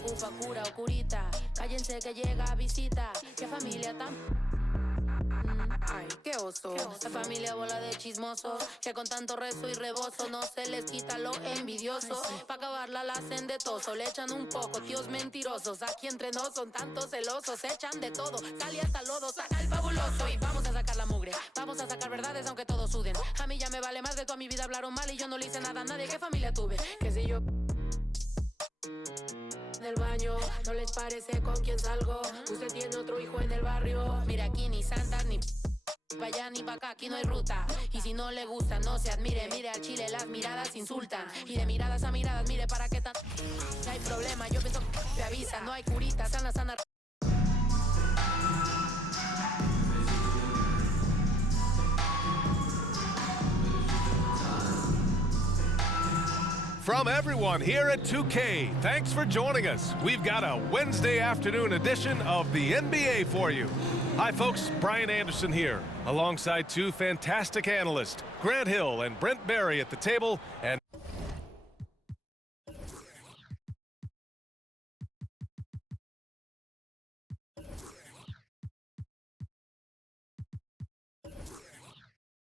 ocupa cura o curita. Cállense que llega visita. Qué familia tan... Ay, qué oso. La familia bola de chismosos que con tanto rezo y rebozo no se les quita lo envidioso. Pa' acabarla la hacen de toso, le echan un poco, tíos mentirosos. Aquí entre nos son tantos celosos, echan de todo, sale hasta lodo, saca el fabuloso. Y vamos a sacar la mugre, vamos a sacar verdades aunque todos suden. A mí ya me vale más de toda mi vida hablaron mal y yo no le hice nada a nadie. ¿Qué familia tuve? Que si yo... del baño, no les parece con quién salgo. Usted tiene otro hijo en el barrio. Mira aquí ni santas ni... pa' allá ni pa' acá, aquí no hay ruta. Y si no le gusta, no se admire. Mire al chile, las miradas insultan. Y de miradas a miradas, mire para qué tan... No hay problema, yo pienso que te avisa. No hay curita, sana, sana. From everyone here at 2K, thanks for joining us. We've got a Wednesday afternoon edition of the NBA for you. Hi folks, Brian Anderson here, alongside two fantastic analysts, Grant Hill and Brent Barry at the table, and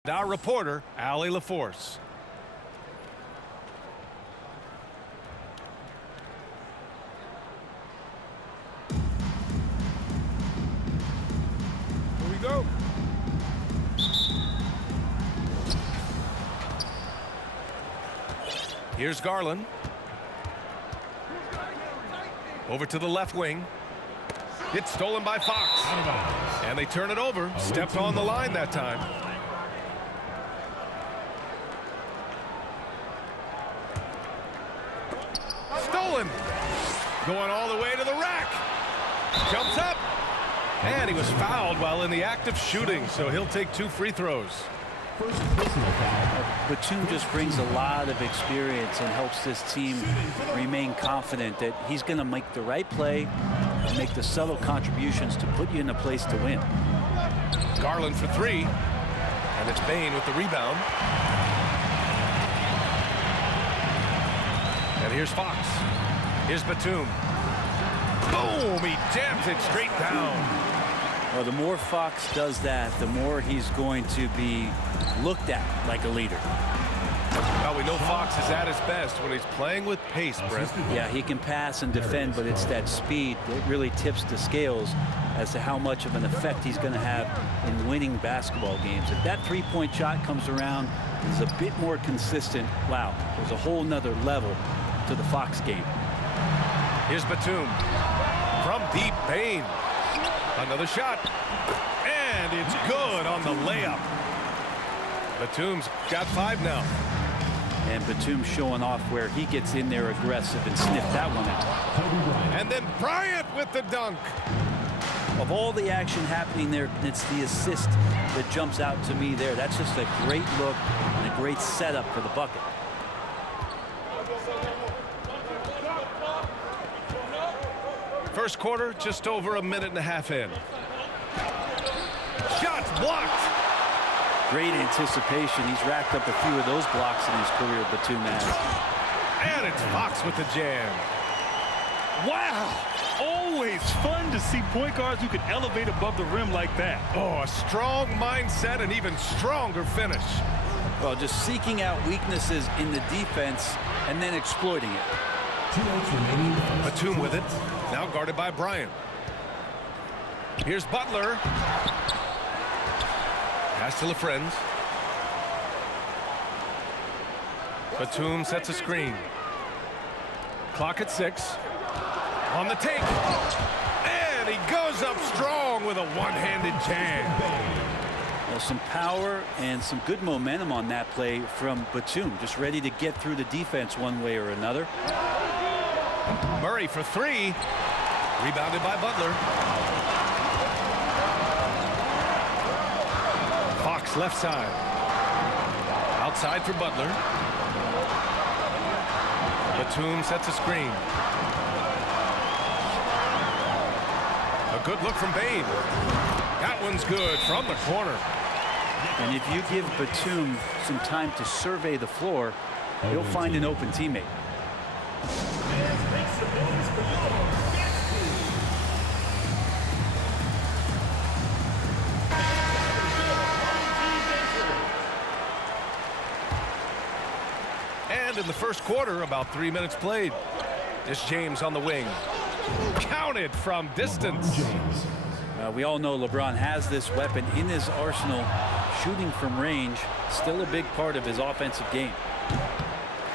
our reporter, Allie LaForce. Go. Here's Garland. Over to the left wing. It's stolen by Fox. And they turn it over. Stepped on the line that time. Stolen. Going all the way to the rack. Jumps up. And he was fouled while in the act of shooting, so he'll take 2 free throws. Batum just brings a lot of experience and helps this team remain confident that he's going to make the right play and make the subtle contributions to put you in a place to win. Garland for 3, and it's Bane with the rebound. And here's Fox. Here's Batum. Boom! He jams it straight down. Well, the more Fox does that, the more he's going to be looked at like a leader. Well, we know Fox is at his best when he's playing with pace, Brent. Yeah, he can pass and defend, but it's that speed that really tips the scales as to how much of an effect he's going to have in winning basketball games. If that three-point shot comes around, is a bit more consistent. Wow, there's a whole nother level to the Fox game. Here's Batum. From deep, Bane. Another shot. And it's good on the layup. Batum's got 5 now. And Batum showing off where he gets in there aggressive and sniffed that one out. And then Bryant with the dunk. Of all the action happening there, it's the assist that jumps out to me there. That's just a great look and a great setup for the bucket. First quarter, just over a minute and a half in. Shots blocked. Great anticipation. He's racked up a few of those blocks in his career, Batum has. And it's Fox with the jam. Wow. Always fun to see point guards who can elevate above the rim like that. Oh, a strong mindset and even stronger finish. Well, just seeking out weaknesses in the defense and then exploiting it. Batum with it. Now guarded by Bryant. Here's Butler. Pass to LaFrenz. Batum sets a screen. Clock at 6. On the take. And he goes up strong with a one-handed jam. Well, some power and some good momentum on that play from Batum. Just ready to get through the defense one way or another. Murray for 3. Rebounded by Butler. Fox left side. Outside for Butler. Batum sets a screen. A good look from Bane. That one's good from the corner. And if you give Batum some time to survey the floor, he'll find an open teammate. And in the first quarter, about 3 minutes played. This James on the wing. Counted from distance. We all know LeBron has this weapon in his arsenal. Shooting from range, still a big part of his offensive game.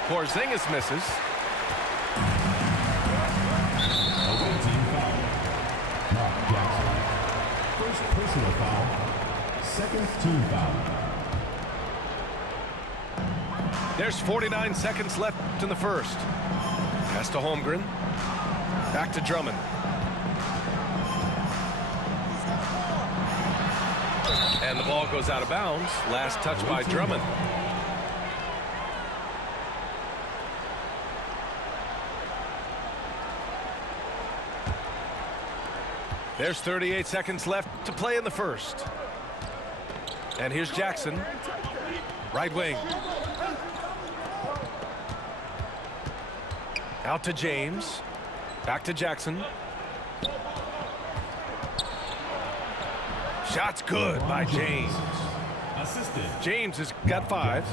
Porzingis misses. First personal foul. Second team foul. There's 49 seconds left in the first. Pass to Holmgren. Back to Drummond. And the ball goes out of bounds. Last touch by Drummond. There's 38 seconds left to play in the first. And here's Jackson. Right wing. Out to James. Back to Jackson. Shot's good by James. James has got 5.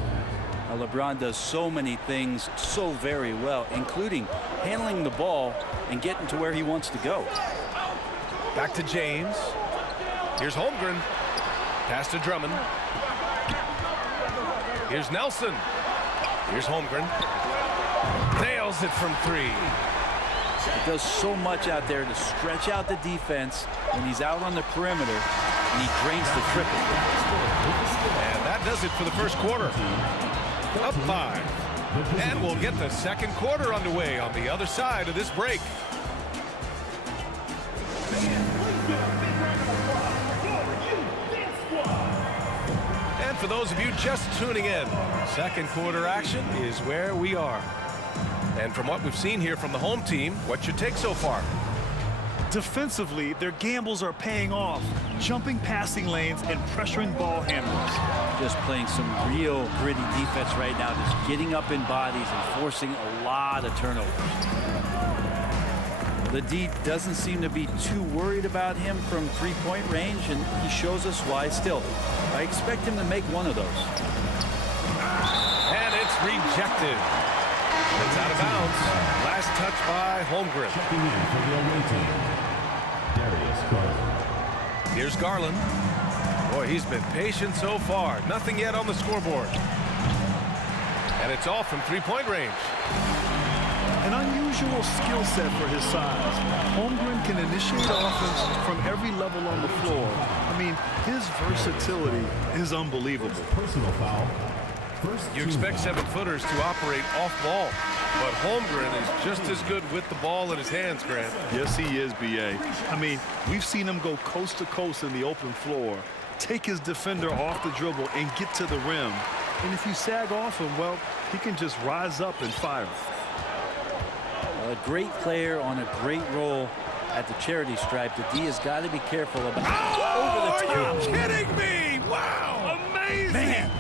Now LeBron does so many things so very well, including handling the ball and getting to where he wants to go. Back to James. Here's Holmgren. Pass to Drummond. Here's Nelson. Here's Holmgren. Nails it from 3. He does so much out there to stretch out the defense when he's out on the perimeter, and he drains the triple. And that does it for the first quarter. Up 5. And we'll get the second quarter underway on the other side of this break. And for those of you just tuning in, second quarter action is where we are. And from what we've seen here from the home team, what's your take so far? Defensively, their gambles are paying off, jumping passing lanes and pressuring ball handlers. Just playing some real gritty defense right now, just getting up in bodies and forcing a lot of turnovers. The D doesn't seem to be too worried about him from three-point range, and he shows us why still. I expect him to make one of those. And it's rejected. It's out of bounds. Last touch by Holmgren. Checking in for the away team. Darius Garland. Here's Garland. Boy, he's been patient so far. Nothing yet on the scoreboard. And it's off from three-point range. An unusual skill set for his size. Holmgren can initiate offense from every level on the floor. I mean, his versatility is unbelievable. Personal foul. You expect 7-footers to operate off ball, but Holmgren is just as good with the ball in his hands, Grant. Yes, he is, B.A. I mean, we've seen him go coast to coast in the open floor, take his defender off the dribble and get to the rim. And if you sag off him, well, he can just rise up and fire. A great player on a great role at the charity stripe. The D has got to be careful about over the top. Are you kidding me? Wow! Amazing! Man.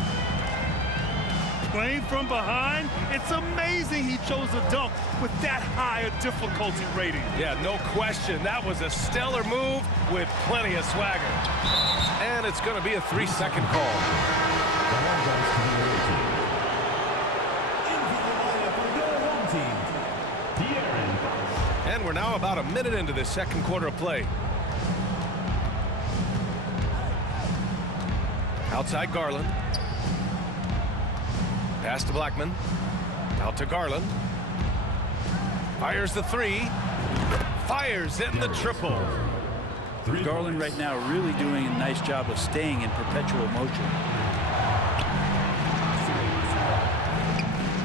Playing from behind, it's amazing he chose a dunk with that high a difficulty rating. Yeah, no question. That was a stellar move with plenty of swagger. And it's going to be a 3-second call. And we're now about a minute into this second quarter of play. Outside Garland. Pass to Blackman. Out to Garland. Fires the 3. Fires in the triple. Garland right now really doing a nice job of staying in perpetual motion.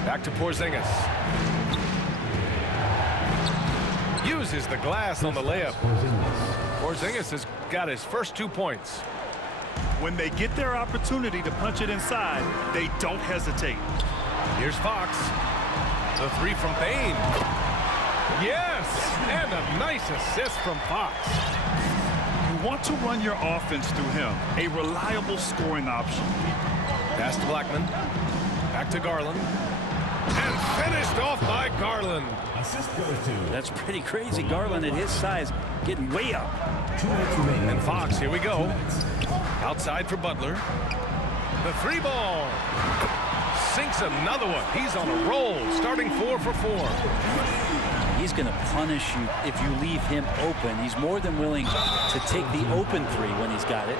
Back to Porzingis. Uses the glass on the layup. Porzingis has got his first 2 points. When they get their opportunity to punch it inside, they don't hesitate. Here's Fox. The 3 from Bane. Yes! And a nice assist from Fox. You want to run your offense through him, a reliable scoring option. Pass to Blackman. Back to Garland. And finished off by Garland. Assist goes to. That's pretty crazy. Garland at his size getting way up. 2 minutes remaining. And Fox, here we go. Outside for Butler. The 3 ball. sinks another one. He's on a roll, starting 4 for 4. He's going to punish you if you leave him open. He's more than willing to take the open three when he's got it.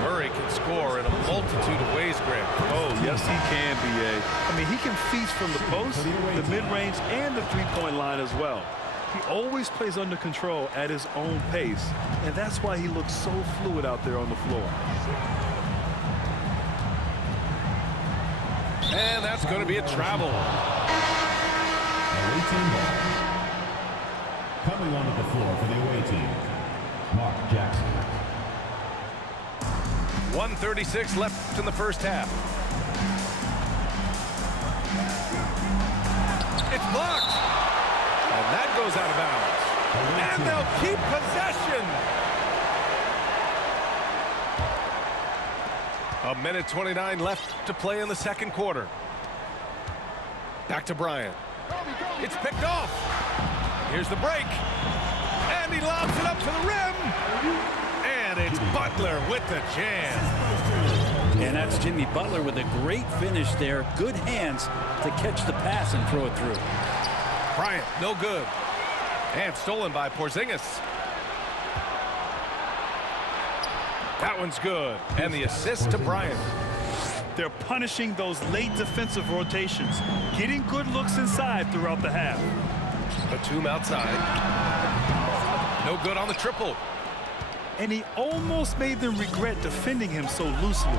Murray can score in a multitude of ways, Graham. Oh, yes, he can, B.A. I mean, he can feast from the post, the mid-range, and the three-point line as well. He always plays under control at his own pace, and that's why he looks so fluid out there on the floor. And that's going to be a travel. Away team ball. Coming onto the floor for the away team, Mark Jackson. 1:36 left in the first half. It's blocked. And that goes out of bounds. And they'll keep possession. A minute 29 left to play in the second quarter. Back to Bryant. It's picked off. Here's the break. And he lobs it up to the rim. And it's Butler with the jam. And that's Jimmy Butler with a great finish there. Good hands to catch the pass and throw it through. Bryant, no good. And stolen by Porzingis. That one's good. And the assist to Bryant. They're punishing those late defensive rotations, getting good looks inside throughout the half. Batum outside. No good on the triple. And he almost made them regret defending him so loosely.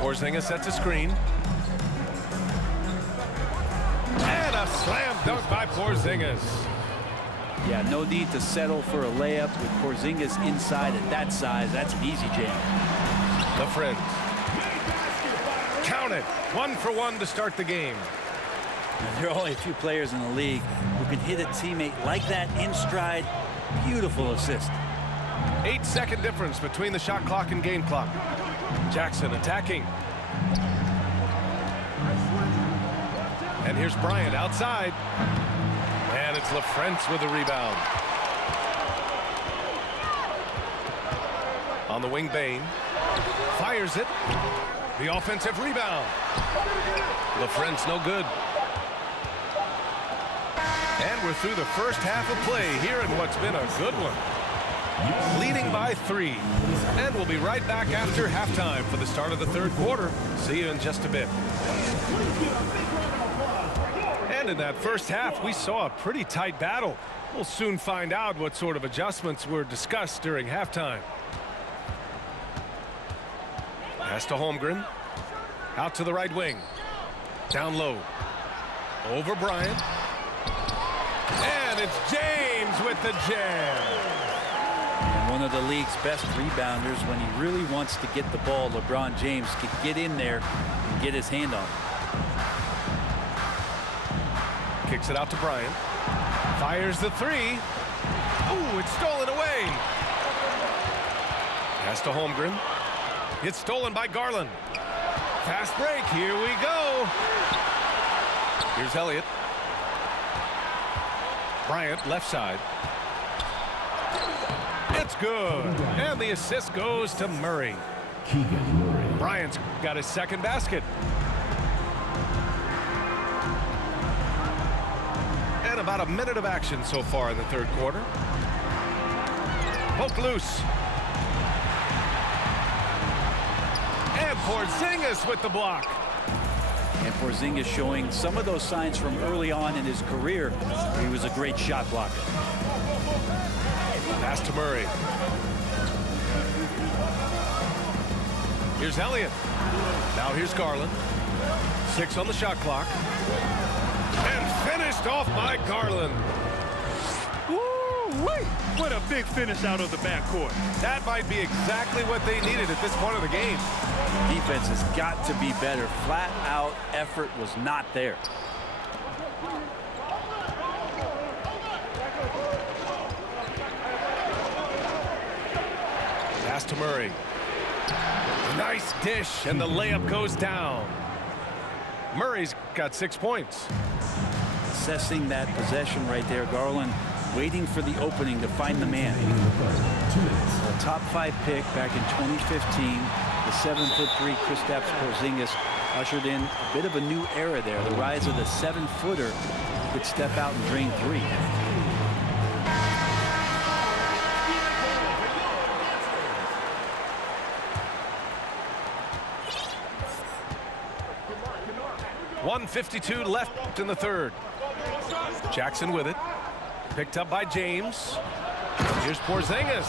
Porzingis sets a screen. And a slam dunk by Porzingis. Yeah, no need to settle for a layup with Porzingis inside at that size. That's an easy jam. The Friends. Count it. 1 for 1 to start the game. There are only a few players in the league who can hit a teammate like that in stride. Beautiful assist. 8-second difference between the shot clock and game clock. Jackson attacking. And here's Bryant outside. And it's LaFrentz with the rebound. On the wing, Bane. Fires it. The offensive rebound. LaFrentz no good. And we're through the first half of play here in what's been a good one. Leading by 3. And we'll be right back after halftime for the start of the third quarter. See you in just a bit. And in that first half, we saw a pretty tight battle. We'll soon find out what sort of adjustments were discussed during halftime. Pass to Holmgren. Out to the right wing. Down low. Over Bryant. And it's James with the jam. And one of the league's best rebounders. When he really wants to get the ball, LeBron James can get in there and get his hand on it. Kicks it out to Bryant. Fires the 3. Ooh, it's stolen away. Pass to Holmgren. It's stolen by Garland. Fast break. Here we go. Here's Elliott. Bryant left side. It's good. And the assist goes to Murray. Keegan Murray. Bryant's got his second basket. And about a minute of action so far in the third quarter. Poke loose. And Porzingis with the block. And Porzingis showing some of those signs from early on in his career. He was a great shot blocker. Pass to Murray. Here's Elliott. Now here's Garland. 6 on the shot clock. And finished off by Garland. Woo-wee! What a big finish out of the backcourt. That might be exactly what they needed at this point of the game. Defense has got to be better. Flat out effort was not there. Pass to Murray. Nice dish, and the layup goes down. Murray's got 6 points. Assessing that possession right there. Garland waiting for the opening to find the man. A top 5 pick back in 2015. The 7'3" Kristaps Porzingis ushered in a bit of a new era there. The rise of the 7-footer could step out and drain 3. .152 left in the third. Jackson with it. Picked up by James. Here's Porzingis.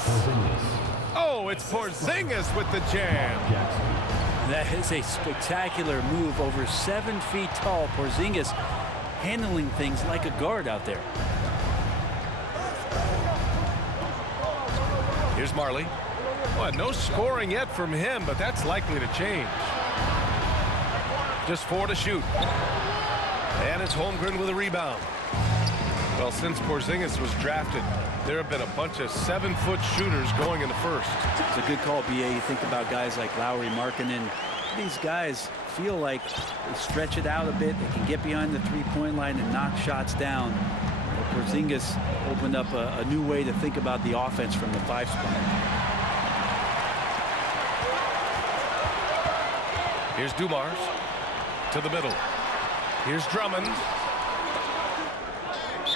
Oh, it's Porzingis with the jam. That is a spectacular move. Over 7 feet tall. Porzingis handling things like a guard out there. Here's Marley. Well, no scoring yet from him, but that's likely to change. Just 4 to shoot. And it's Holmgren with a rebound. Well, since Porzingis was drafted, there have been a bunch of 7-foot shooters going in the first. It's a good call, BA. You think about guys like Lowry, Markkanen. These guys feel like they stretch it out a bit. They can get behind the three-point line and knock shots down. But Porzingis opened up a new way to think about the offense from the 5 spot. Here's Dumars to the middle. Here's Drummond.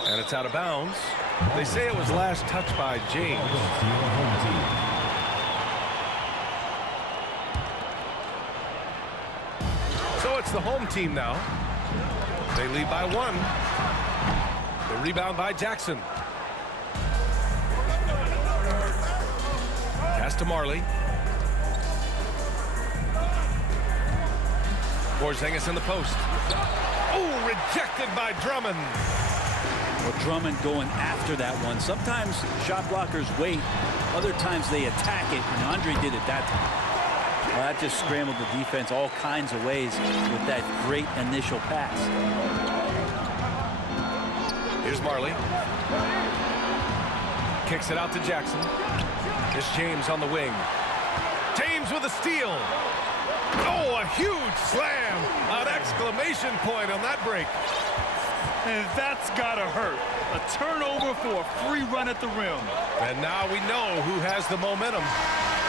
And it's out of bounds. They say it was last touched by James. So it's the home team now. They lead by 1. The rebound by Jackson. Pass to Marley. Porzingis in the post. Oh, rejected by Drummond. Well, Drummond going after that one. Sometimes shot blockers wait. Other times they attack it, and Andre did it that time. Well, that just scrambled the defense all kinds of ways with that great initial pass. Here's Marley. Kicks it out to Jackson. Here's James on the wing. James with a steal. Oh, a huge slam. An exclamation point on that break. And that's gotta hurt. A turnover for a free run at the rim. And now we know who has the momentum.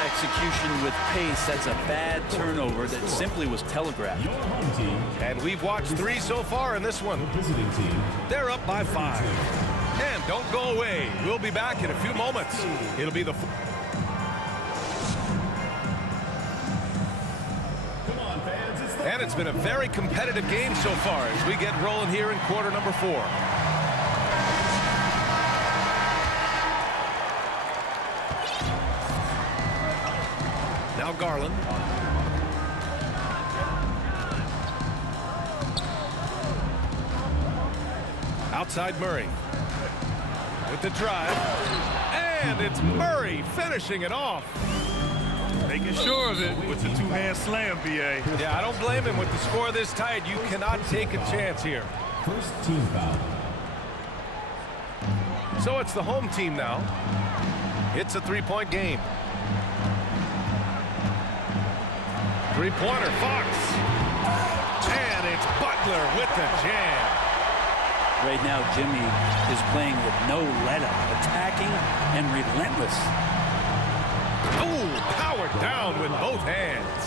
Execution with pace. That's a bad turnover that simply was telegraphed. And we've watched 3 so far in this one. They're up by 5. And don't go away. We'll be back in a few moments. It'll be the... And it's been a very competitive game so far as we get rolling here in quarter number 4. Now Garland. Outside Murray. With the drive. And it's Murray finishing it off. Making sure of it with the 2-hand slam, BA. Yeah, I don't blame him. With the score this tight, you cannot take a chance here. First team foul. So it's the home team now. It's a 3-point game. 3-pointer, Fox. And it's Butler with the jam. Right now, Jimmy is playing with no let-up, attacking and relentless. Oh, powered down with both hands.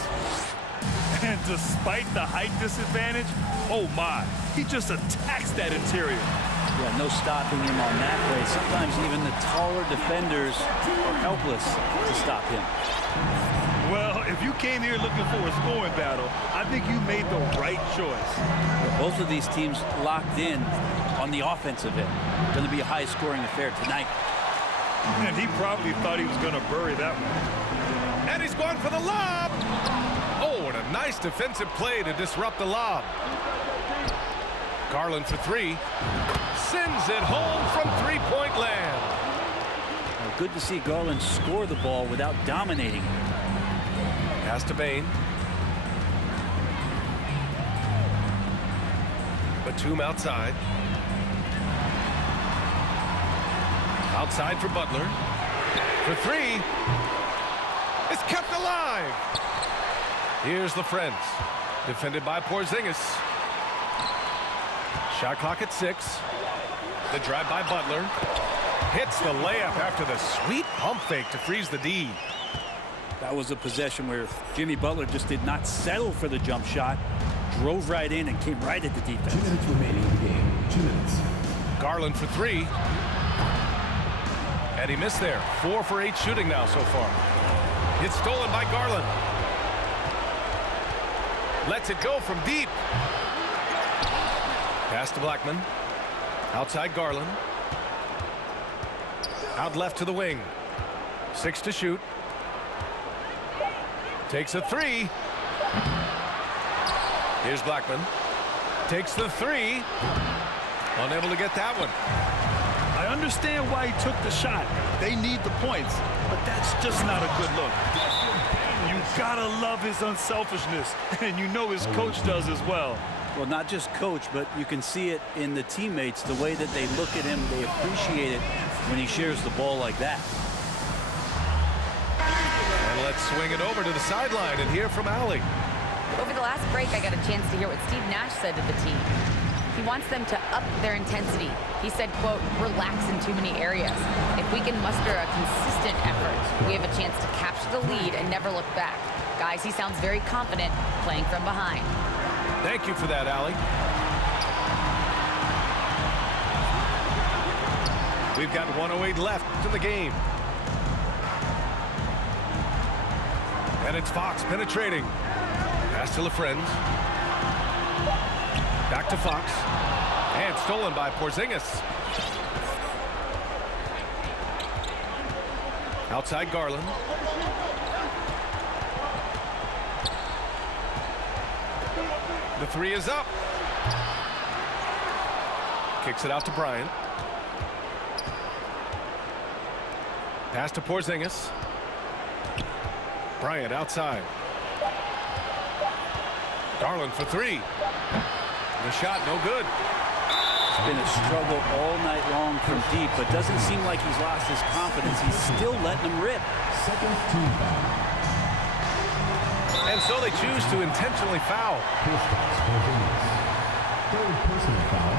And despite the height disadvantage, oh my, he just attacks that interior. Yeah, no stopping him on that play. Sometimes even the taller defenders are helpless to stop him. Well, if you came here looking for a scoring battle, I think you made the right choice. Both of these teams locked in on the offensive end. Going to be a high-scoring affair tonight. And he probably thought he was going to bury that one. And he's going for the lob. Oh, and a nice defensive play to disrupt the lob. Garland for 3. Sends it home from 3-point land. Well, good to see Garland score the ball without dominating it. Pass to Bane. Batum outside. Outside for Butler. For 3. It's kept alive. Here's LaFrentz. Defended by Porzingis. Shot clock at 6. The drive by Butler. Hits the layup after the sweet pump fake to freeze the D. That was a possession where Jimmy Butler just did not settle for the jump shot, drove right in and came right at the defense. 2 minutes remaining in the game. 2 minutes. Garland for three. And he missed there. 4 for 8 shooting now so far. It's stolen by Garland. Lets it go from deep. Pass to Blackman. Outside Garland. Out left to the wing. 6 to shoot. Takes a 3. Here's Blackman. Takes the 3. Unable to get that one. I understand why he took the shot. They need the points, but that's just not a good look. You gotta love his unselfishness, and you know his coach does as well. Well, not just coach, but you can see it in the teammates, the way that they look at him. They appreciate it when he shares the ball like that. And let's swing it over to the sideline and hear from Allie. Over the last break, I got a chance to hear what Steve Nash said to the team. He wants them to up their intensity. He said, quote, relax in too many areas. If we can muster a consistent effort, we have a chance to capture the lead and never look back. Guys, he sounds very confident playing from behind. Thank you for that, Allie. We've got 1:08 left in the game. And it's Fox penetrating. Pass to LaFrentz. Back to Fox. And stolen by Porzingis. Outside Garland. The 3 is up. Kicks it out to Bryant. Pass to Porzingis. Bryant outside. Garland for 3. The shot no good. It's been a struggle all night long from deep, but doesn't seem like he's lost his confidence. He's still letting them rip. Second team foul. And so they choose to intentionally foul. Kristaps Porzingis. Third personal foul.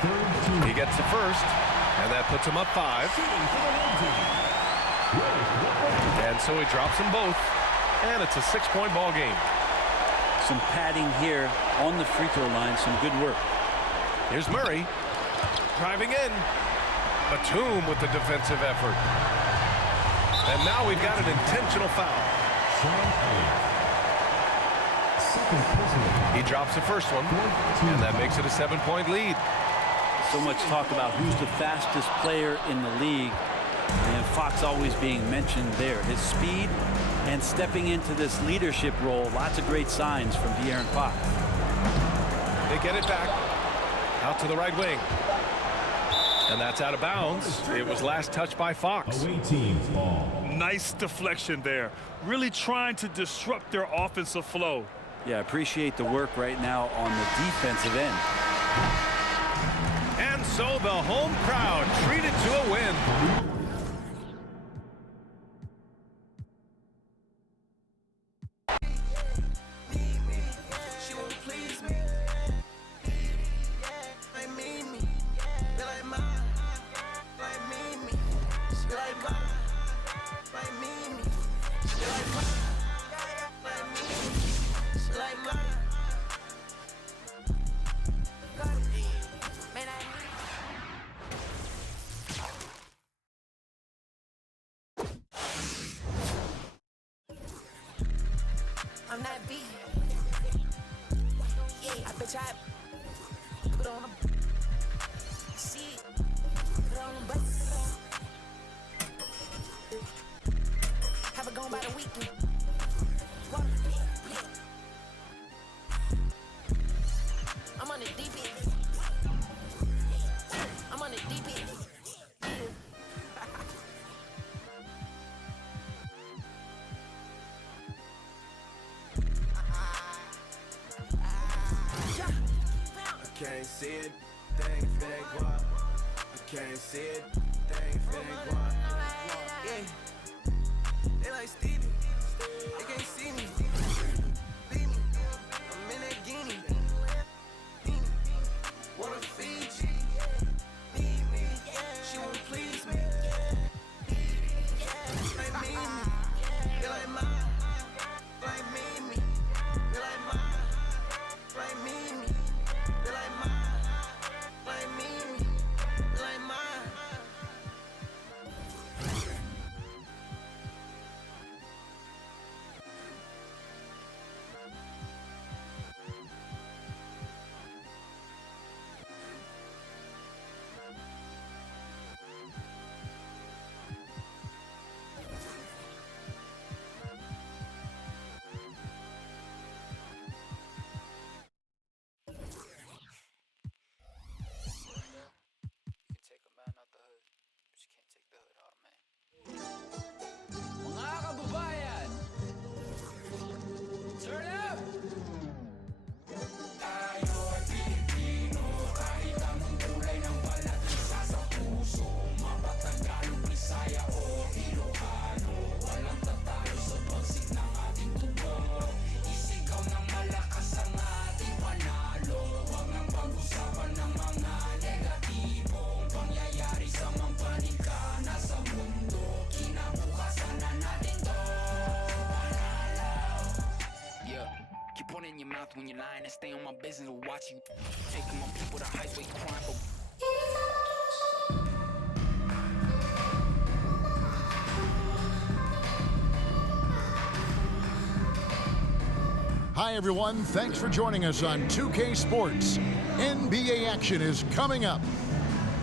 Third team. He gets the first, and that puts him up 5. And so he drops them both, and it's a 6-point ball game. Some padding here on the free throw line. Some good work. Here's Murray driving in. Batum with the defensive effort. And now we've got an intentional foul. Second personal foul. He drops the first one, and that makes it a 7-point lead. So much talk about who's the fastest player in the league, and Fox always being mentioned there. His speed and stepping into this leadership role, lots of great signs from De'Aaron Fox. They get it back out to the right wing, and that's out of bounds. It was last touched by Fox. Away team's ball. Nice deflection there. Really trying to disrupt their offensive flow. Yeah, appreciate the work right now on the defensive end. And so the home crowd treated to a win. I'm not beat. Yeah, I bet I put on a shit, put on a bus. Haven't gone by the weekend. I'm on the deep end. I'm on the deep end. Can't see it, thing if it ain't guap. I can't see it, thing if it ain't guap. Yeah, they like Stevie, they can't see me. Beat me, I'm in that guinea. Wanna feed you, need me, she won't please mouth when you're lying and stay on my business. Will watch you taking my people to heights where you climb. But Hi, everyone. Thanks for joining us on 2K Sports. NBA action is coming up.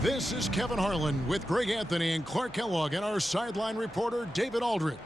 This is Kevin Harlan with Greg Anthony and Clark Kellogg and our sideline reporter, David Aldridge.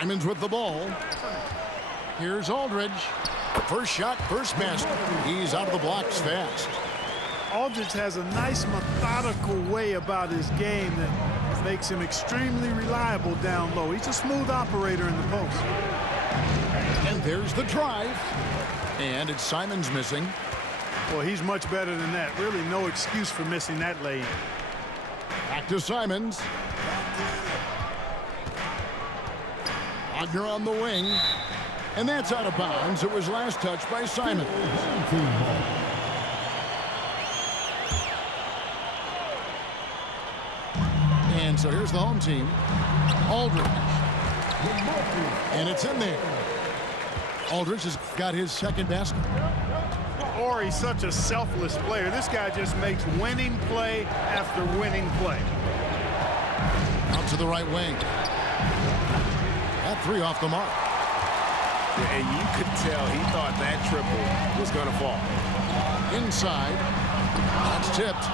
Simons with the ball. Here's Aldridge. First shot, first miss. He's out of the blocks fast. Aldridge has a nice methodical way about his game that makes him extremely reliable down low. He's a smooth operator in the post. And there's the drive. And it's Simons missing. Well, he's much better than that. Really no excuse for missing that lane. Back to Simons. Wagner on the wing. And that's out of bounds. It was last touched by Simons. And so here's the home team. Aldridge. And it's in there. Aldridge has got his second basket. Horry's such a selfless player. This guy just makes winning play after winning play. Out to the right wing. That three off the mark. And you could tell he thought that triple was going to fall. Inside. That's tipped.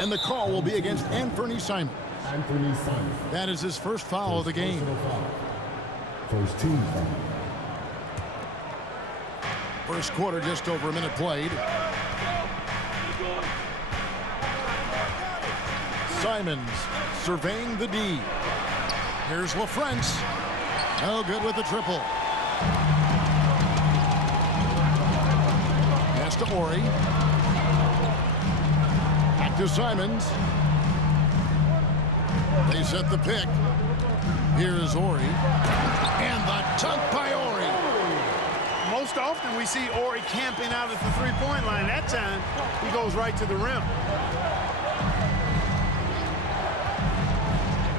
And the call will be against Anthony Simons. Anthony Simons. That is his first foul of the game. First team foul. First quarter, just over a minute played. Simons surveying the D. Here's LaFrance. No good with the triple. Pass to Horry. Back to Simons. They set the pick. Here is Horry. And the dunk by Horry. Most often we see Horry camping out at the three-point line. That time, he goes right to the rim.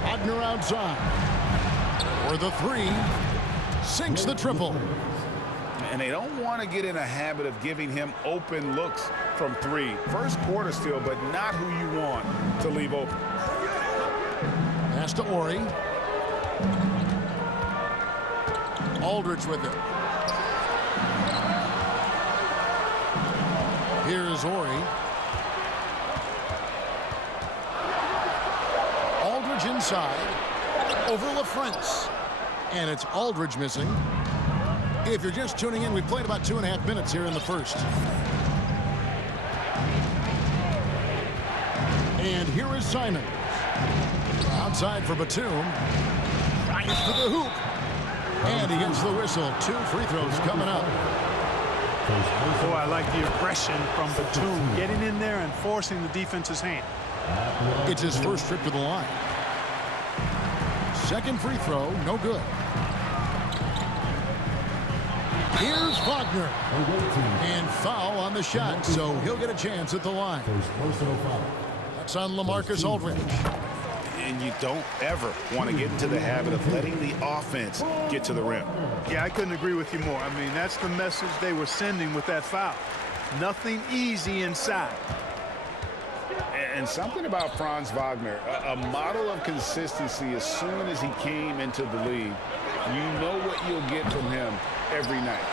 Wagner outside. For the three. Sinks the triple. And they don't want to get in a habit of giving him open looks from three. First quarter still, but not who you want to leave open. Pass to Horry. Aldridge with it. Here is Horry. Aldridge inside. Over LaFrance. And it's Aldridge missing. If you're just tuning in, we played about 2.5 minutes here in the first. And here is Simons. Outside for Batum. Tries to the hoop. And he gets the whistle. 2 free throws coming up. Oh, I like the aggression from Batum, getting in there and forcing the defense's hand. It's his first trip to the line. Second free throw, no good. Here's Wagner. And foul on the shot, so he'll get a chance at the line. That's on LaMarcus Aldridge. And you don't ever want to get into the habit of letting the offense get to the rim. Yeah, I couldn't agree with you more. I mean, that's the message they were sending with that foul. Nothing easy inside. And something about Franz Wagner, a model of consistency. As soon as he came into the league, you know what you'll get from him every night.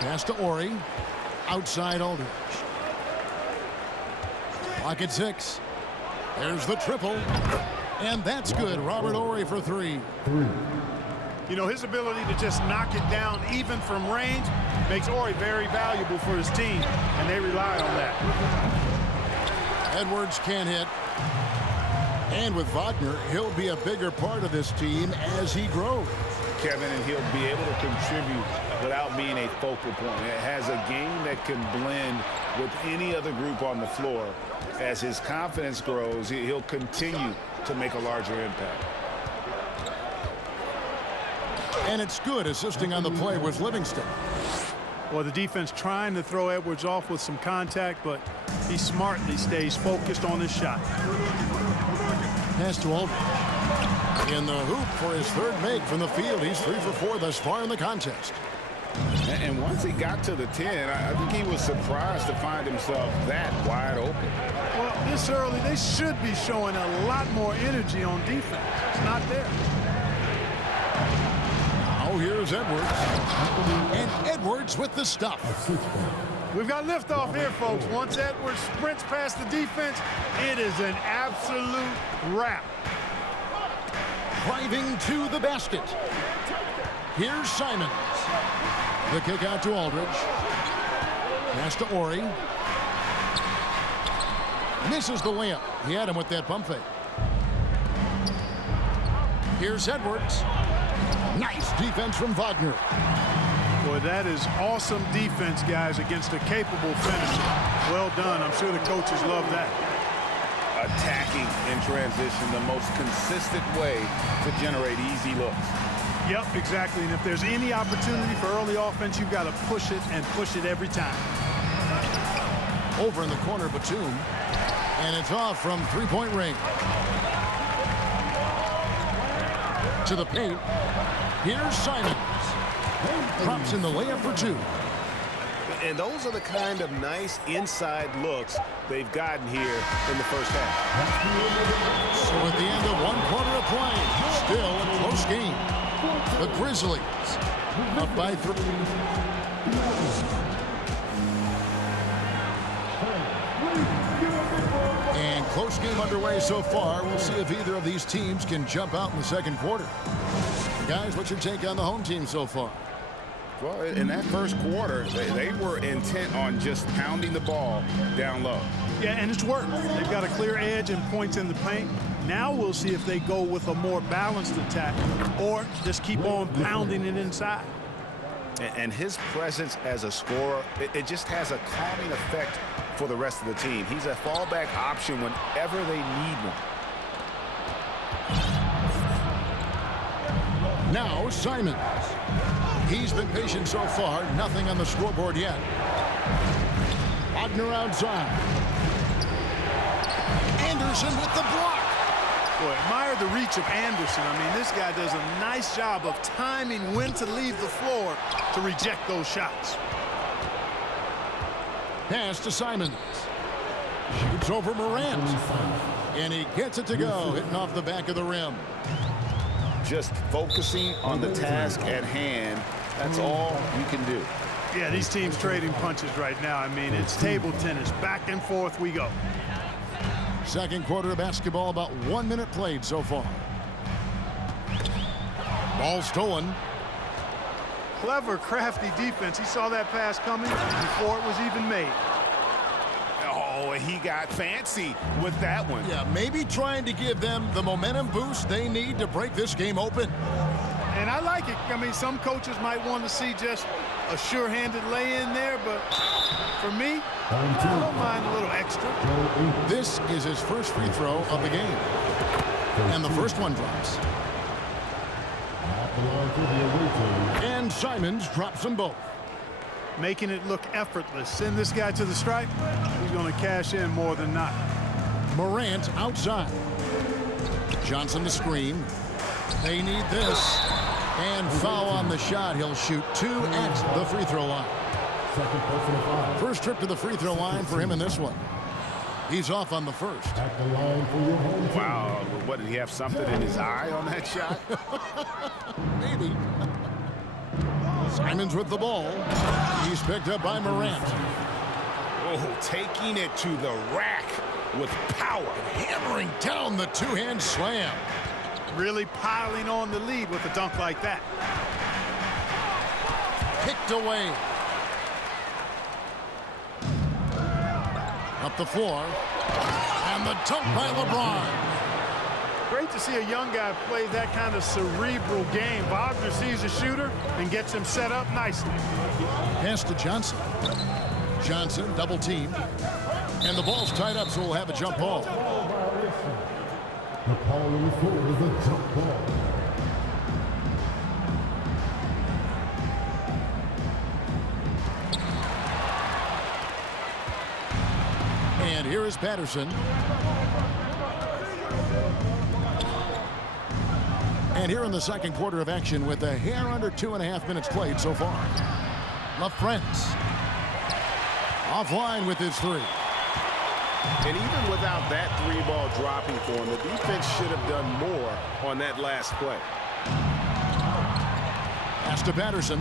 Pass to Horry. Outside Aldridge. Clock at 6. There's the triple. And that's good. Robert Horry for 3. You know, his ability to just knock it down even from range makes Horry very valuable for his team, and they rely on that. Edwards can't hit. And with Wagner, he'll be a bigger part of this team as he grows. Kevin, and he'll be able to contribute without being a focal point. It has a game that can blend with any other group on the floor. As his confidence grows, he'll continue to make a larger impact. And it's good assisting on the play with Livingston. Well, the defense trying to throw Edwards off with some contact, but he smartly stays focused on his shot. Pass to Aldridge. In the hoop for his third make from the field. He's 3 for 4 thus far in the contest. And once he got to the 10, I think he was surprised to find himself that wide open. Well, this early, they should be showing a lot more energy on defense. It's not there. Now here's Edwards. And Edwards with the stuff. We've got liftoff here, folks. Once Edwards sprints past the defense, it is an absolute wrap. Driving to the basket. Here's Simons. The kick out to Aldridge. Pass to Ori. Misses the layup. He had him with that pump fake. Here's Edwards. Nice defense from Wagner. Boy, that is awesome defense, guys, against a capable finisher. Well done. I'm sure the coaches love that. Attacking in transition, the most consistent way to generate easy looks. Yep, exactly. And if there's any opportunity for early offense, you've got to push it and push it every time. Over in the corner, Batum. And it's off from three-point range. To the paint. Here's Simons. Drops in the layup for 2. And those are the kind of nice inside looks they've gotten here in the first half. So at the end of 1 quarter of play, still a close game. The Grizzlies up by 3. And close game underway so far. We'll see if either of these teams can jump out in the second quarter. Guys, what's your take on the home team so far? Well, in that first quarter, they were intent on just pounding the ball down low. Yeah, and it's worked. They've got a clear edge and points in the paint. Now we'll see if they go with a more balanced attack or just keep on pounding it inside. And his presence as a scorer, it just has a calming effect for the rest of the team. He's a fallback option whenever they need one. Now Simons. He's been patient so far. Nothing on the scoreboard yet. Wagner outside. Anderson with the block. Boy, admire the reach of Anderson. I mean, this guy does a nice job of timing when to leave the floor to reject those shots. Pass to Simons. Shoots over Morant. And he gets it to go, hitting off the back of the rim. Just focusing on the task at hand, that's all you can do. Yeah, these teams trading punches right now. I mean, it's table tennis. Back and forth we go. Second quarter of basketball, about 1 minute played so far. Ball stolen. Clever, crafty defense. He saw that pass coming before it was even made. Oh, he got fancy with that one. Yeah, maybe trying to give them the momentum boost they need to break this game open. And I like it. I mean, some coaches might want to see just a sure-handed lay-in there, but for me, I don't mind a little extra. This is his first free throw of the game. And the first one drops. And Simons drops them both. Making it look effortless. Send this guy to the stripe. He's going to cash in more than not. Morant outside. Johnson the screen. They need this. And foul on the shot. He'll shoot 2 at the free throw line. First trip to the free throw line for him in this one. He's off on the first. Wow, what, did he have something in his eye on that shot? Maybe. Simons with the ball. He's picked up by Morant. Oh, taking it to the rack with power. Hammering down the two-hand slam. Really piling on the lead with a dunk like that. Kicked away. Up the floor. And the dunk by LeBron. great to see a young guy play that kind of cerebral game. Wagner sees a shooter and gets him set up nicely. Pass to Johnson. Johnson, double team. And the ball's tied up, so we'll have a jump ball. The call on the floor is a jump ball. And here is Patterson. And here in the second quarter of action with a hair under 2.5 minutes played so far. LaFrentz offline with his three. And even without that three-ball dropping for him, the defense should have done more on that last play. Pass to Patterson.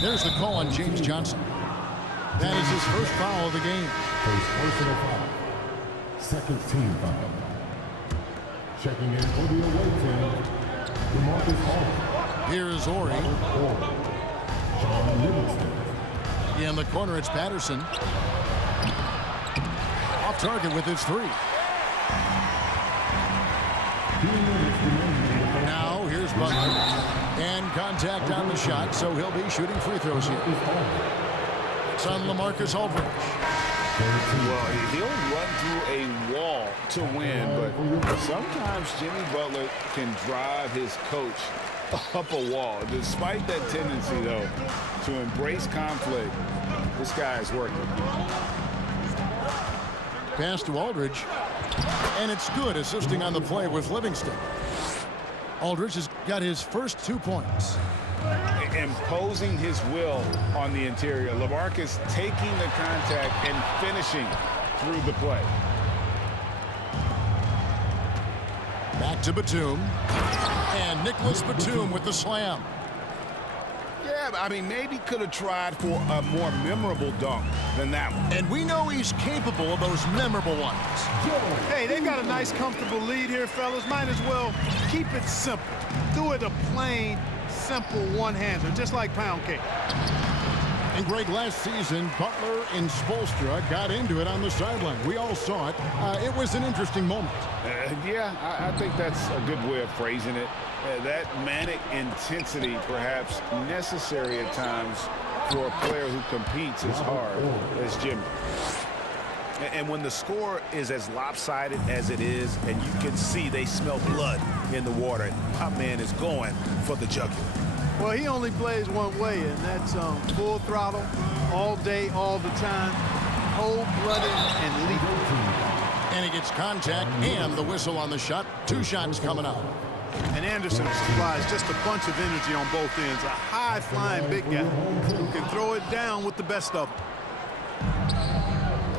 There's the call on James Johnson. That is his first foul of the game. First personal foul. Second team foul. Checking in for the away team, DeMarcus Aldridge. Here is Ori. John Livingston. In the corner, it's Patterson. Off target with his three. Now, here's Butler. And contact on the shot, so he'll be shooting free throws here. It's on LaMarcus Aldridge. Well, he'll run through a wall to win, but sometimes Jimmy Butler can drive his coach up a wall. Despite that tendency, though, to embrace conflict, this guy is working. Pass to Aldridge, and it's good. Assisting on the play with Livingston. Aldridge has got his first 2 points. Imposing his will on the interior. LaMarcus taking the contact and finishing through the play. Back to Batum. And Nicholas Batum with the slam. Yeah, I mean, maybe could have tried for a more memorable dunk than that one. And we know he's capable of those memorable ones. Hey, they got a nice, comfortable lead here, fellas. Might as well keep it simple. Do it a plain, simple one-hander, just like pound cake. And Greg, last season, Butler and Spoelstra got into it on the sideline. We all saw it. It was an interesting moment. Yeah, I think that's a good way of phrasing it. That manic intensity, perhaps necessary at times for a player who competes as hard as Jimmy. And when the score is as lopsided as it is, and you can see they smell blood in the water, our man is going for the jugular. Well, he only plays one way, and that's full throttle, all day, all the time, cold-blooded and lethal. And he gets contact and the whistle on the shot. 2 shots coming up. And Anderson supplies just a bunch of energy on both ends. A high-flying big guy who can throw it down with the best of them.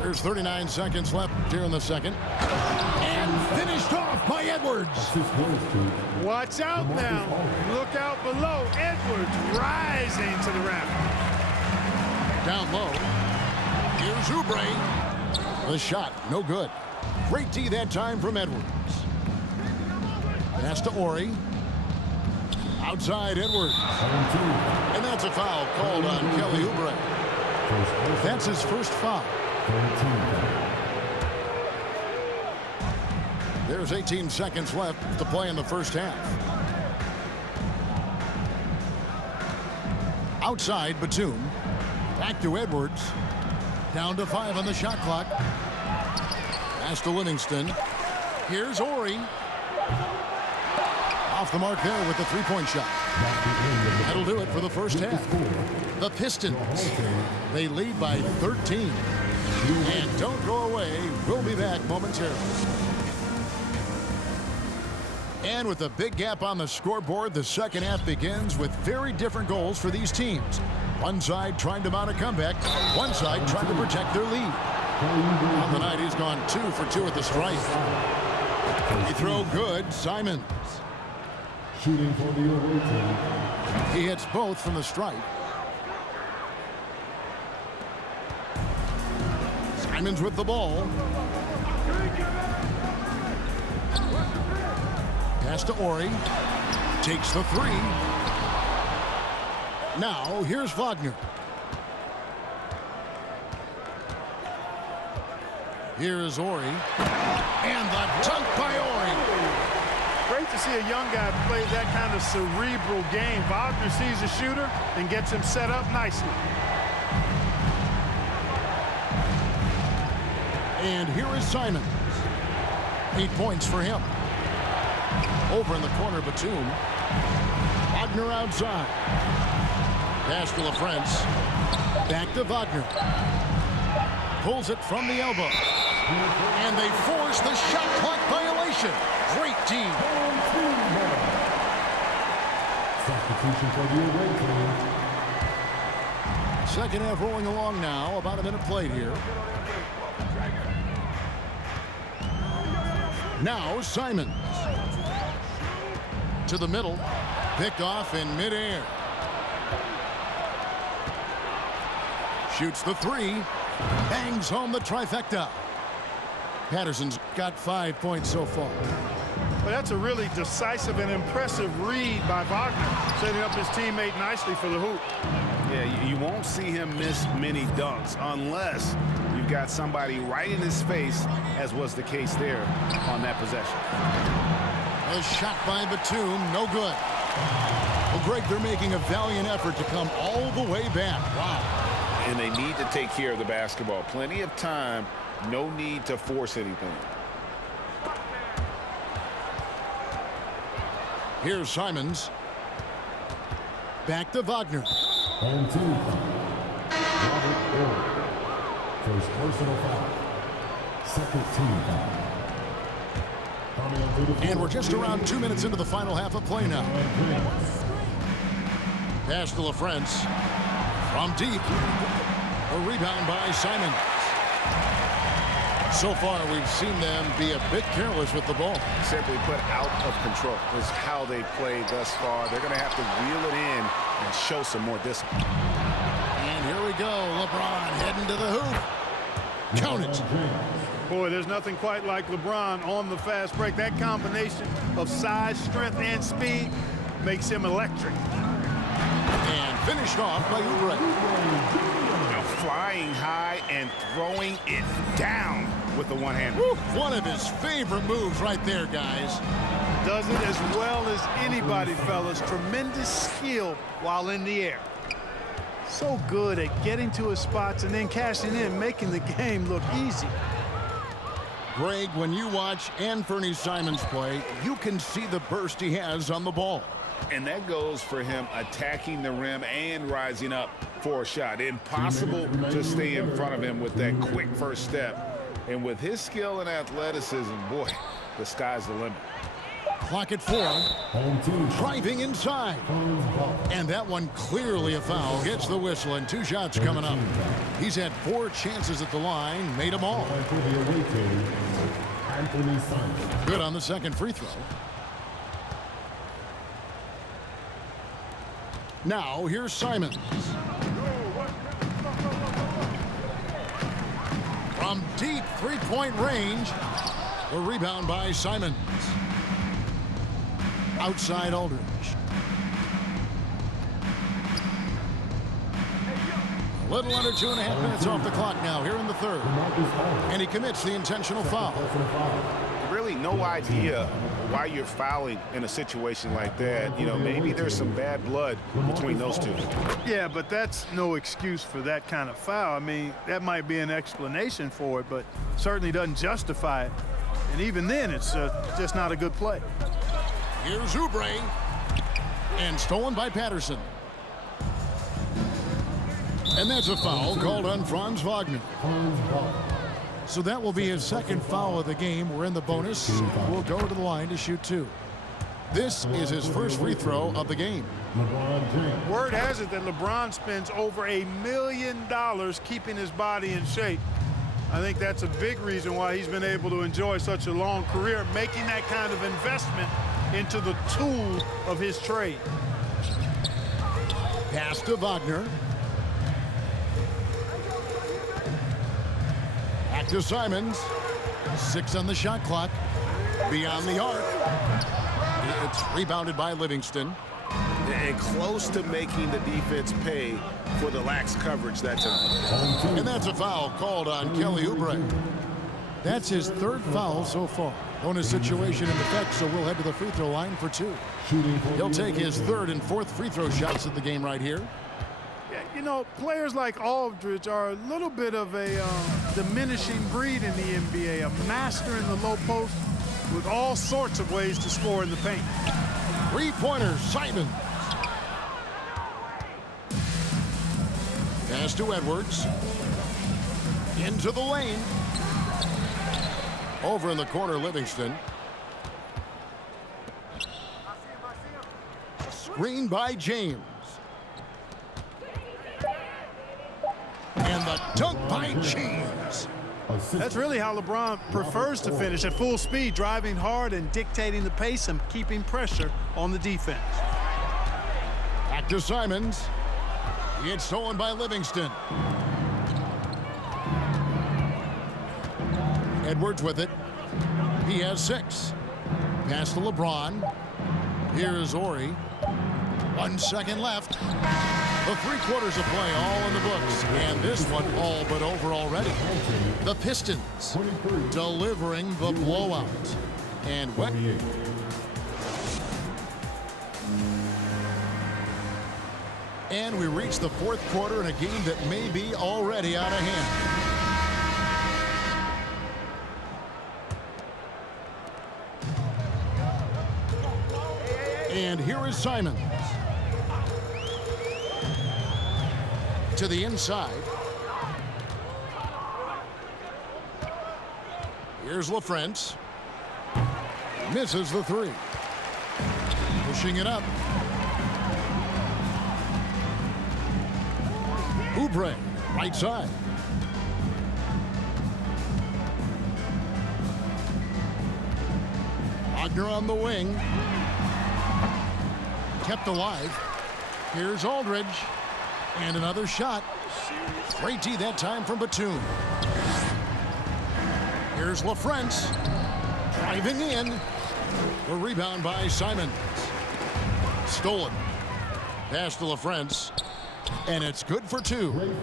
There's 39 seconds left here in the second. And finished off by Edwards. Watch out now. Look out below. Edwards rising to the rim. Down low. Here's Oubre. The shot, no good. Great D that time from Edwards. Pass to Ori. Outside Edwards. And that's a foul called on Kelly Oubre. That's his first foul. There's 18 seconds left to play in the first half. Outside Batum. Back to Edwards. Down to 5 on the shot clock. Pass to Livingston. Here's Ori. Off the mark there with the three-point shot. That'll do it for the first half. The Pistons, they lead by 13. And don't go away. We'll be back momentarily. And with a big gap on the scoreboard, the second half begins with very different goals for these teams. One side trying to mount a comeback, one side trying to protect their lead. On the night, he's gone 2 for 2 at the stripe. He throw good, Simons. Shooting for the away team. He hits both from the stripe. Simons with the ball. Pass to Ori. Takes the 3. Now, here's Wagner. Here is Ori. And the dunk by Ori. Great to see a young guy play that kind of cerebral game. Wagner sees a shooter and gets him set up nicely. And here is Simons. 8 points for him. Over in the corner, Batum. Wagner outside. Pass to LaFrance. Back to Wagner. Pulls it from the elbow. And they force the shot clock violation. Great team. Substitution for the away team. Second half rolling along now. About a minute played here. Now Simons. To the middle. Picked off in midair. Shoots the three. Bangs home the trifecta. Patterson's got 5 points so far. Well, that's a really decisive and impressive read by Wagner, setting up his teammate nicely for the hoop. Yeah, you won't see him miss many dunks unless you've got somebody right in his face, as was the case there on that possession. A shot by Batum, no good. Well, Greg, they're making a valiant effort to come all the way back. Wow. And they need to take care of the basketball. Plenty of time, no need to force anything. Here's Simons. Back to Wagner. And team foul. Robert Ori. First personal foul. Second team foul. And we're just around 2 minutes into the final half of play now. Pass to LaFrance. From deep. A rebound by Simons. So far, we've seen them be a bit careless with the ball. Simply put, out of control is how they played thus far. They're going to have to reel it in and show some more discipline. And here we go. LeBron heading to the hoop. Count it. Boy, there's nothing quite like LeBron on the fast break. That combination of size, strength, and speed makes him electric. And finished off by Oubre. Flying high and throwing it down with the one-hander. One of his favorite moves right there, guys. Does it as well as anybody, fellas. Tremendous skill while in the air. So good at getting to his spots and then cashing in, making the game look easy. Greg, when you watch Anthony Simons play, you can see the burst he has on the ball. And that goes for him attacking the rim and rising up for a shot. Impossible to stay in front of him with that quick first step. And with his skill and athleticism, boy, the sky's the limit. Clock at 4. Driving inside. And that one clearly a foul. Gets the whistle and 2 shots coming up. He's had 4 chances at the line. Made them all. Good on the second free throw. Now, here's Simons. From deep three-point range, the rebound by Simons. Outside Aldridge. A little under 2.5 minutes off the clock now here in the third. And he commits the intentional foul. Really no idea why you're fouling in a situation like that. You know, maybe there's some bad blood between those two. Yeah, but that's no excuse for that kind of foul. I mean, that might be an explanation for it, but certainly doesn't justify it. And even then, it's just not a good play. Here's Oubre. And stolen by Patterson. And that's a foul called on Franz Wagner. So that will be his second foul of the game. We're in the bonus. We'll go to the line to shoot 2. This is his first free throw of the game. Word has it that LeBron spends over $1 million keeping his body in shape. I think that's a big reason why he's been able to enjoy such a long career, making that kind of investment into the tool of his trade. Pass to Wagner. Back to Simons. 6 on the shot clock. Beyond the arc. It's rebounded by Livingston. And close to making the defense pay for the lax coverage that time. And that's a foul called on Kelly Oubre. That's his third foul so far. Bonus situation in effect, so we'll head to the free throw line for 2. He'll take his third and fourth free throw shots of the game right here. Yeah, you know, players like Aldridge are a little bit of a diminishing breed in the NBA, a master in the low post with all sorts of ways to score in the paint. Three-pointer, Simons. Pass to Edwards. Into the lane. Over in the corner, Livingston. Screen by James. And the dunk by James. That's really how LeBron prefers to finish, at full speed, driving hard and dictating the pace and keeping pressure on the defense. Back to Simons. It's stolen by Livingston. Edwards with it. He has 6. Pass to LeBron. Here's Ori. 1 second left. The 3/4 of play all in the books. And this one all but over already. The Pistons delivering the blowout. And what? And we reach the 4th quarter in a game that may be already out of hand. And here is Simons. To the inside. Here's LaFrentz. Misses the 3. Pushing it up. Oubre, right side. Wagner on the wing. Kept alive. Here's Aldridge. And another shot. Great D that time from Batum. Here's LaFrentz. Driving in. The rebound by Simons. Stolen. Pass to LaFrentz. And it's good for 2.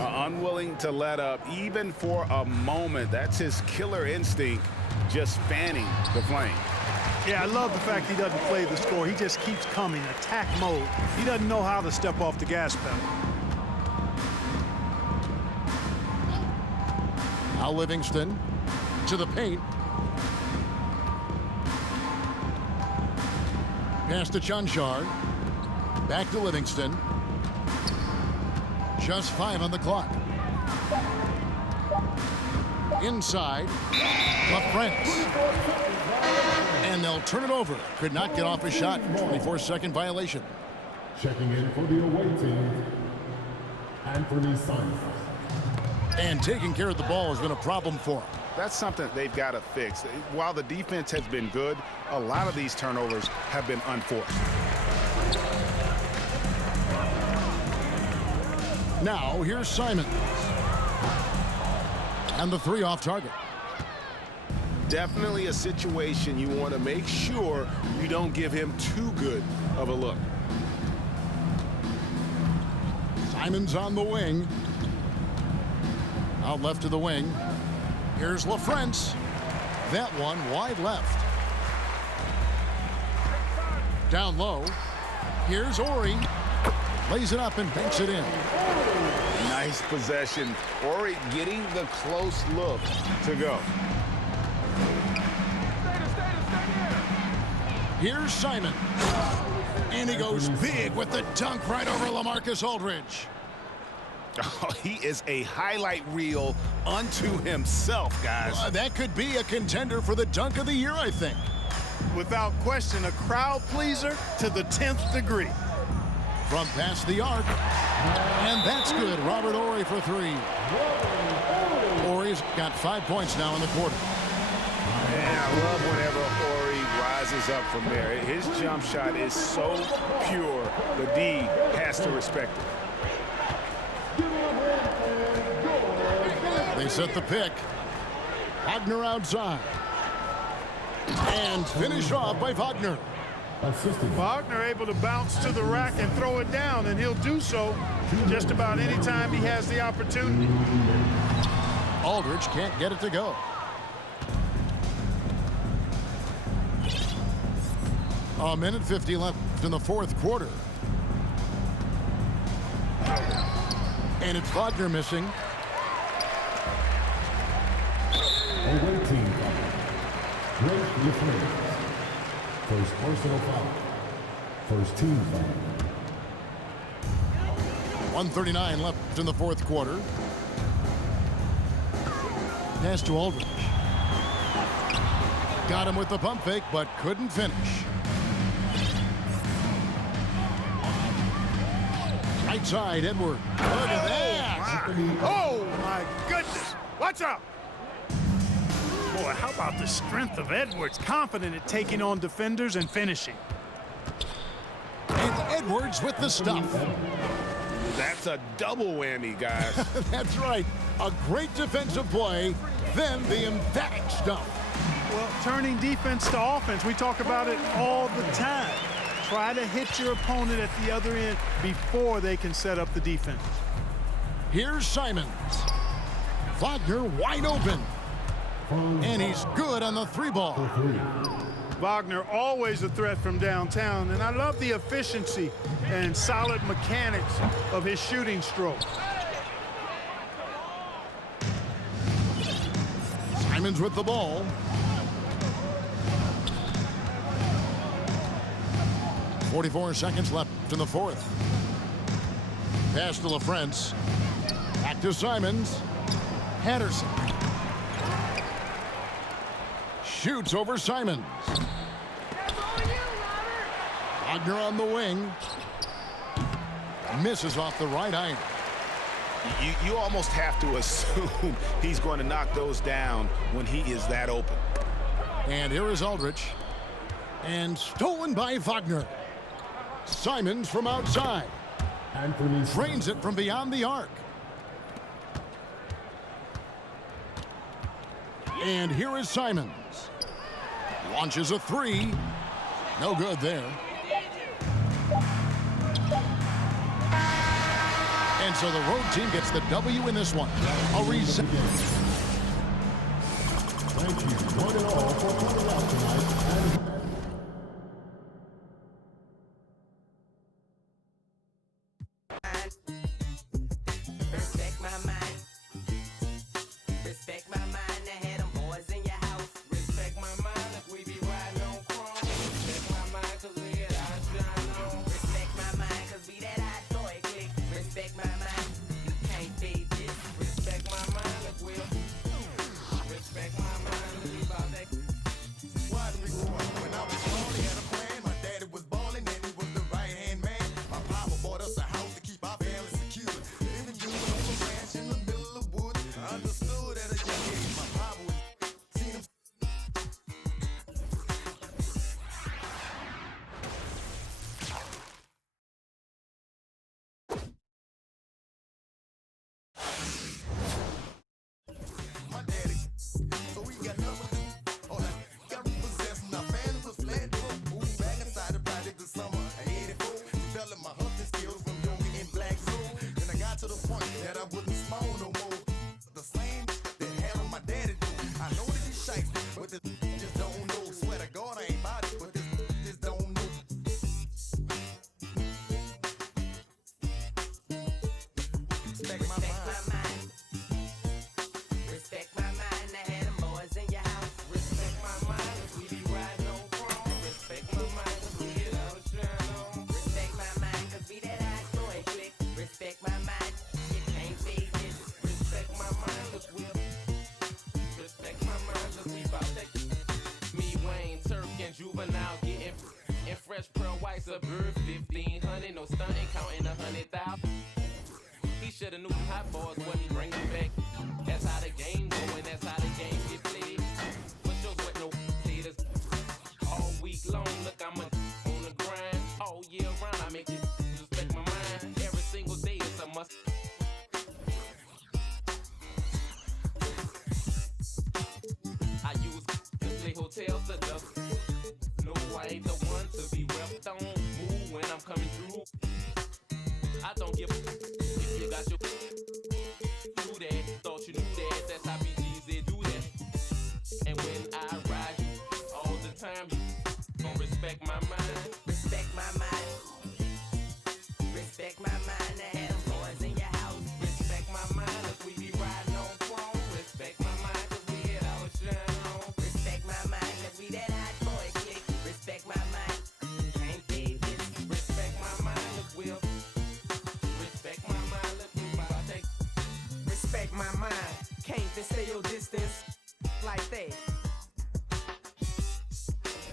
Unwilling to let up even for a moment. That's his killer instinct, just fanning the flame. Yeah, I love the fact he doesn't play the score. He just keeps coming, attack mode. He doesn't know how to step off the gas pedal. Now Livingston to the paint. Pass to Chanchar. Back to Livingston. Just 5 on the clock. Inside. LaFrentz. And they'll turn it over. Could not get off a shot. 24-second violation. Checking in for the away team, Anthony Simons. And taking care of the ball has been a problem for him. That's something they've got to fix. While the defense has been good, a lot of these turnovers have been unforced. Now here's Simons. And the 3 off target. Definitely a situation you want to make sure you don't give him too good of a look. Simons on the wing. Out left to the wing. Here's LaFrentz. That one wide left. Down low. Here's Ori. Lays it up and banks it in. Nice possession. Ori getting the close look to go. Here's Simon. And he goes big with the dunk right over LaMarcus Aldridge. Oh, he is a highlight reel unto himself, guys. That could be a contender for the dunk of the year, I think. Without question, a crowd pleaser to the 10th degree. From past the arc. And that's good. Robert Horry for 3. Horry's got 5 points now in the quarter. And I love whenever Horry rises up from there. His jump shot is so pure, the D has to respect it. They set the pick. Wagner outside. And finish off by Wagner. Wagner able to bounce to the rack and throw it down, and he'll do so just about any time he has the opportunity. Aldridge can't get it to go. A minute 50 left in the fourth quarter. And it's Wagner missing. Away team foul. Great defense. First personal foul. First team foul. 1:39 left in the fourth quarter. Pass to Aldridge. Got him with the pump fake, but couldn't finish. Right side, Edwards. Look at that. Oh, my goodness. Watch out. Boy, how about the strength of Edwards? Confident at taking on defenders and finishing. And Edwards with the stuff. That's a double whammy, guys. That's right. A great defensive play, then the emphatic stuff. Well, turning defense to offense, we talk about it all the time. Try to hit your opponent at the other end before they can set up the defense. Here's Simons. Wagner wide open. And he's good on the three ball. Wagner always a threat from downtown, and I love the efficiency and solid mechanics of his shooting stroke. Simons with the ball. .44 seconds left in the fourth. Pass to LaFrance. Back to Simons. Patterson. Shoots over Simons. Wagner on the wing. Misses off the right iron. You almost have to assume he's going to knock those down when he is that open. And here is Aldridge. And stolen by Wagner. Simons from outside. Drains it from beyond the arc. And here is Simons. Launches a three. No good there. And so the road team gets the W in this one. A reset. Thank you one and all for coming out tonight. Respect my mind. Respect my mind. I had them boys in your house. Respect my mind if we be riding on chrome. Respect my mind cause we get our shine on. Respect my mind cause we that hot toy click. Respect my mind. You can't beat this. Respect my mind if we'll. Respect my mind if we about that. Why did we grow up? When I was small, he had a plan. My daddy was balling and he was the right-hand man. My papa bought us a house to keep our family secure. In the June on a ranch in the middle of woods. I understood at a young age my papa was seen him. My daddy, so we got nothing. All that got repossessed and our family was flat broke. Moved back inside the project this summer of '84. Developed my hunting skills from yoga in Black Zoo. Then I got to the point that I wouldn't smoke no more. The same that had on my daddy do. I know that he's shite, but this just don't know. Swear to God I ain't about it, but this just don't know. Respect my mind. Respect my mind. I had them boys in your house. Respect my mind if we be riding on chrome. Respect my mind cause we get our shine on. Respect my mind cause we that hot toy click. Respect my mind. You can't beat this. Respect my mind cause we'll. Respect my mind cause we bout that. Me, Wayne, Turk, and Juvenile getting and fresh pearl whites of bird 1500. No stunting, counting 100,000. He shoulda knew hot boys wasn't bringing back. That's how the game go and that's how the game get played. Put your sweat no haters all week long. Look, I'm on the grind all year round. I make it respect my mind. Every single day it's a must. I use to play hotels to dust. No, I ain't the one to be repped on. Move when I'm coming through. I don't give a if you got your do that. Thought you knew that. That's how respect my mind. Respect my mind. Respect my mind. I had them boys in your house. Respect my mind. If we be riding on chrome. Respect my mind. Cause we get our shine on. Respect my mind. If we that hot boy click. Respect my mind. Can't pay this. Respect my mind. If we'll. Respect my mind. If we about take. Respect my mind. Can't just stay your distance like that.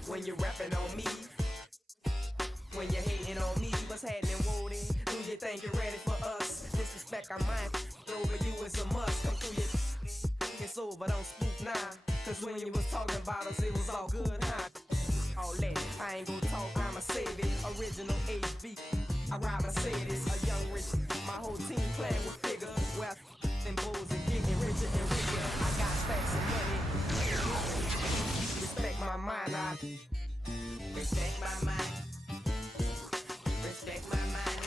When you're rapping on me, when you're hating on me, what's happening, Woody? Do you think you're ready for us? Disrespect our mind, over you is a must. Come through your it's over, don't spook now. Cause when you was talking about us, it was all good, huh? All that, I ain't gonna talk, I'ma save it. Original HB, I ride Mercedes. A young rich, my whole team playing with figures. Well, them bulls and getting richer and richer. I got stacks of money. Respect my mind, I respect my mind. Respect my mind.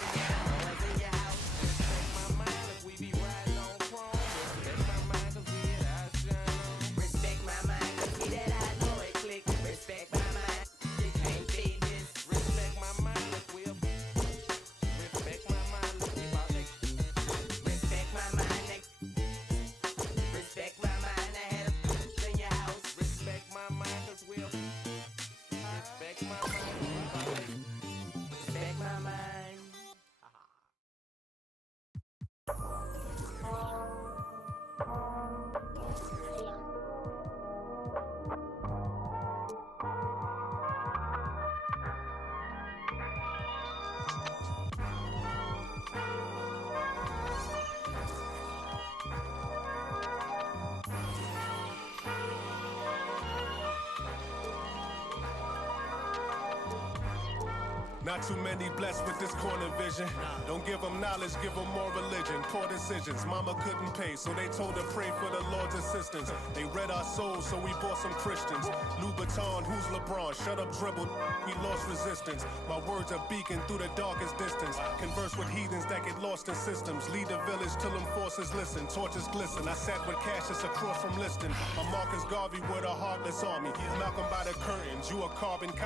Boys in your house. Respect my mind. If we be riding on chrome. Respect my mind. Cause we hit our shine on. Respect my mind. Cause we that I know it click. Respect my mind. You can't beat this. Respect my mind. If we'll. Respect my mind. Look, we about to. Respect my mind. Respect my mind. I had a in your house. Respect my mind. Cause we'll. Respect my mind. Respect my mind. Not too many blessed with this corner vision. Don't give them knowledge, give them more religion. Poor decisions, mama couldn't pay, so they told her pray for the Lord's assistance. They read our souls, so we bought some Christians. Louboutin, who's LeBron? Shut up, dribble, we lost resistance. My words are beacon through the darkest distance. Converse with heathens that get lost in systems. Lead the village till them forces listen. Torches glisten, I sat with Cassius across from Liston. I'm Marcus Garvey with a heartless army. Malcolm by the curtains, you a carbon copy.